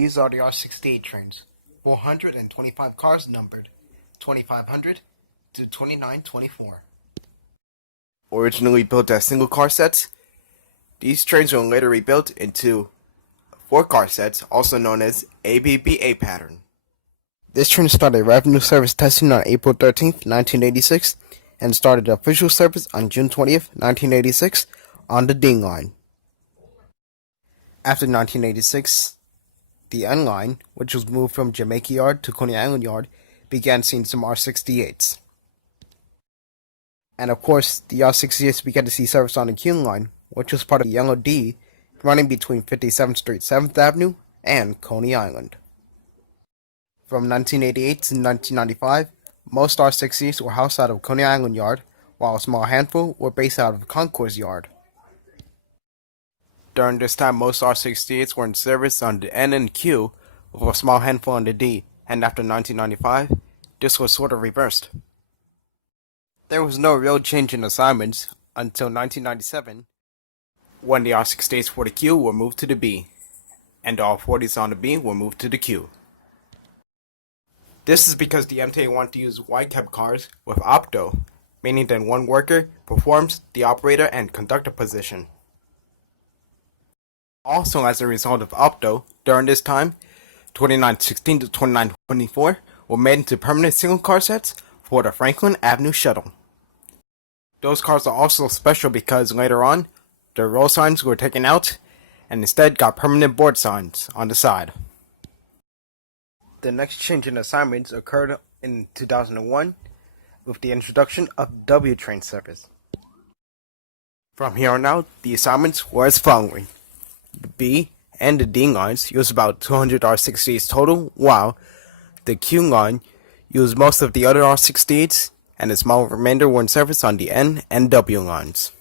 These are the R68 trains, 425 cars numbered 2500 to 2924. Originally built as single car sets, these trains were later rebuilt into 4-car sets, also known as ABBA pattern. This train started revenue service testing on April 13th, 1986, and started official service on June 20th, 1986, on the D line. After 1986, the N line, which was moved from Jamaica Yard to Coney Island Yard, began seeing some R68s. And of course, the R68s began to see service on the Q line, which was part of the Yellow D, running between 57th Street, 7th Avenue, and Coney Island. From 1988 to 1995, most R68s were housed out of Coney Island Yard, while a small handful were based out of Concourse Yard. During this time, most R68s were in service on the N and Q, with a small handful on the D, and after 1995, this was sort of reversed. There was no real change in assignments until 1997, when the R68s for the Q were moved to the B, and the R40s on the B were moved to the Q. This is because the MTA wanted to use wide-cab cars with opto, meaning that one worker performs the operator and conductor position. Also, as a result of opto, during this time, 2916 to 2924 were made into permanent single car sets for the Franklin Avenue Shuttle. Those cars are also special because later on, the roll signs were taken out and instead got permanent board signs on the side. The next change in assignments occurred in 2001 with the introduction of W train service. From here on out, the assignments were as following. The B and the D lines used about 200 R68s total, while the Q line used most of the other R68s, and a small remainder were in service on the N and W lines.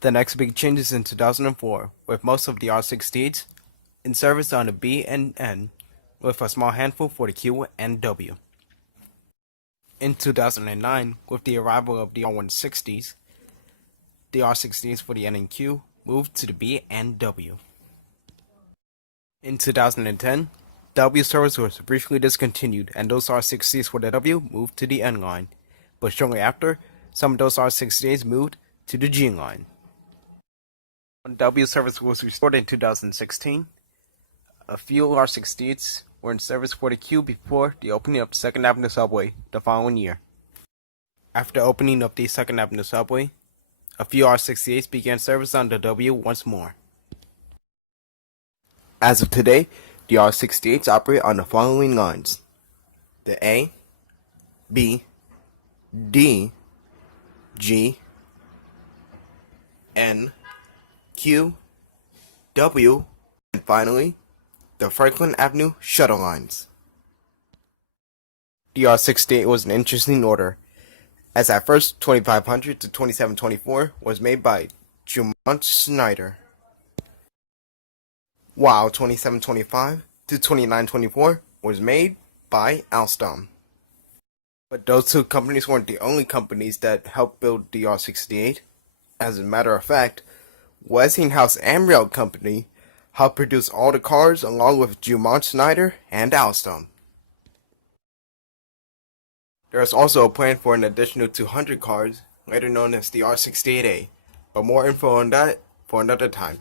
The next big change is in 2004, with most of the R68s in service on the B and N, with a small handful for the Q and W. In 2009, with the arrival of the R160s, the R68s for the N and Q moved to the B and W. In 2010, W service was briefly discontinued, and those R68s for the W moved to the N line, but shortly after, some of those R68s moved to the G line. When W service was restored in 2016, a few R68s were in service for the Q before the opening of the 2nd Avenue Subway the following year. After opening of the 2nd Avenue Subway, a few R68s began service on the W once more. As of today, the R68s operate on the following lines: the A, B, D, G, N, Q, W, and finally, the Franklin Avenue Shuttle lines. The R68 was an interesting order, as at first 2500 to 2724 was made by Jumont Snyder, while 2725 to 2924 was made by Alstom. But those two companies weren't the only companies that helped build the R68. As a matter of fact, Westinghouse and Rail Company helped produce all the cars along with Jumont Snyder and Alstom. There is also a plan for an additional 200 cars, later known as the R68A, but more info on that for another time.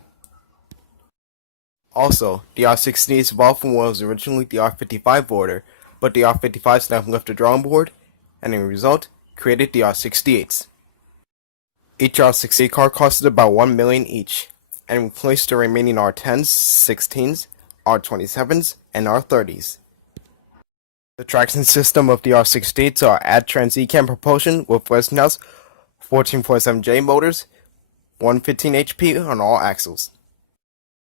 Also, the R68 evolved from what was originally the R55 order, but the R55s never left the drawing board, and in result, created the R68s. Each R68 car costed about $1 million each, and replaced the remaining R10s, 16s, R27s, and R30s. The traction system of the R68s are Adtrans Ecam propulsion with Westinghouse 1447J motors, 115 HP on all axles.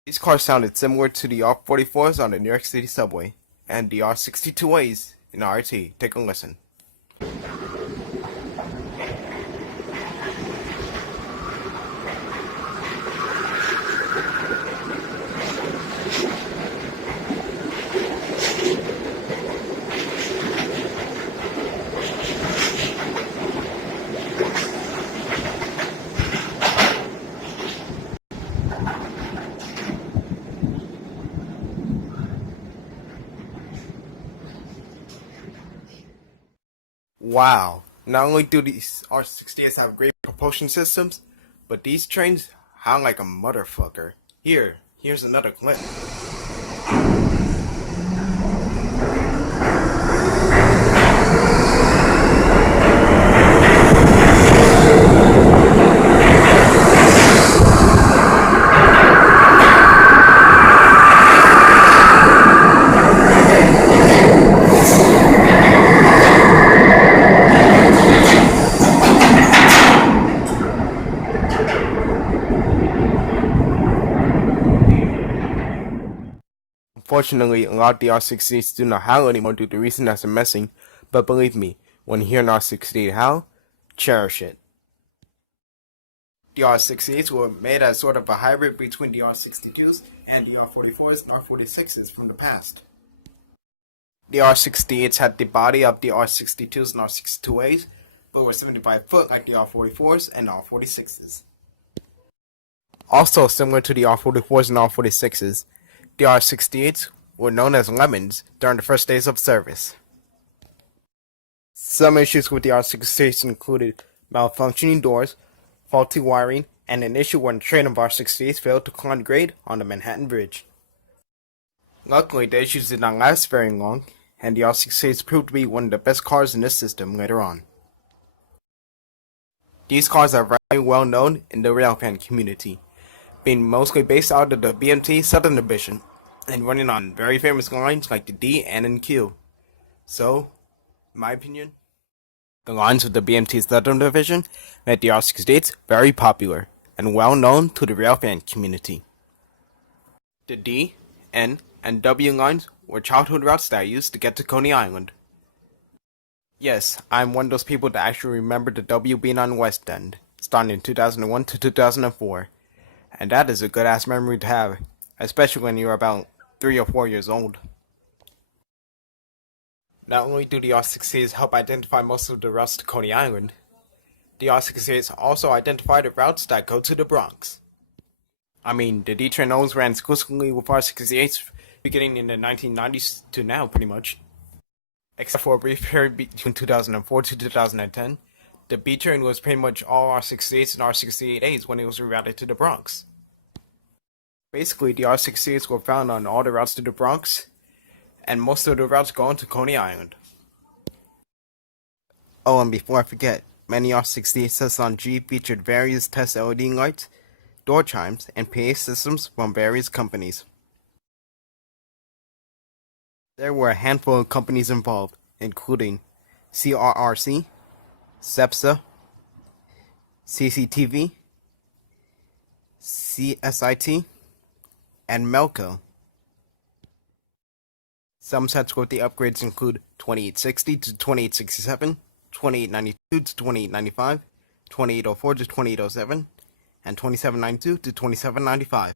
These cars sounded similar to the R44s on the New York City subway, and the R62As in RT. Take a listen. Wow, not only do these R68s have great propulsion systems, but these trains hound like a motherfucker. Here's another clip. Unfortunately, a lot of the R68s do not howl anymore due to the reason that's messing, but believe me, when you hear an R68 howl, cherish it. The R68s were made as sort of a hybrid between the R62s and the R44s and R46s from the past. The R68s had the body of the R62s and R62As, but were 75 foot like the R44s and R46s. Also similar to the R44s and R46s, the R68s were known as lemons during the first days of service. Some issues with the R68s included malfunctioning doors, faulty wiring, and an issue when a train of R68s failed to climb grade on the Manhattan Bridge. Luckily, the issues did not last very long, and the R68s proved to be one of the best cars in this system later on. These cars are very well known in the railfan community, being mostly based out of the BMT Southern Division, and running on very famous lines like the D, N, and Q. So, in my opinion, the lines of the BMT Southern Division made the R68s very popular and well known to the railfan community. The D, N, and W lines were childhood routes that I used to get to Coney Island. Yes, I'm one of those people that actually remember the W being on West End, starting in 2001 to 2004. And that is a good ass memory to have, especially when you're about 3 or 4 years old. Not only do the R68s help identify most of the routes to Coney Island, the R68s also identify the routes that go to the Bronx. I mean, the D train always ran exclusively with R68s beginning in the 1990s to now, pretty much. Except for a brief period between 2004 to 2010, the B train was pretty much all R68s and R68As when it was rerouted to the Bronx. Basically, the R68s were found on all the routes to the Bronx, and most of the routes going to Coney Island. Oh, and before I forget, many R68 sets on G featured various test LED lights, door chimes, and PA systems from various companies. There were a handful of companies involved, including CRRC, SEPSA, CCTV, CSIT, and Melco. Some sets with the upgrades include 2860 to 2867, 2892 to 2895, 2804 to 2807, and 2792 to 2795.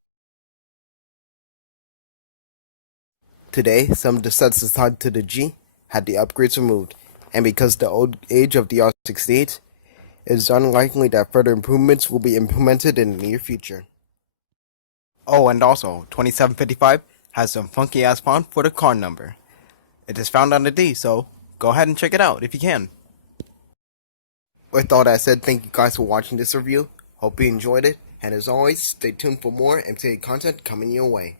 Today, some of the sets assigned to the G had the upgrades removed, and because of the old age of the R68, it is unlikely that further improvements will be implemented in the near future. Oh, and also, 2755 has some funky ass font for the car number. It is found on the D, so go ahead and check it out if you can. With all that said, thank you guys for watching this review. Hope you enjoyed it, and as always, stay tuned for more MTA content coming your way.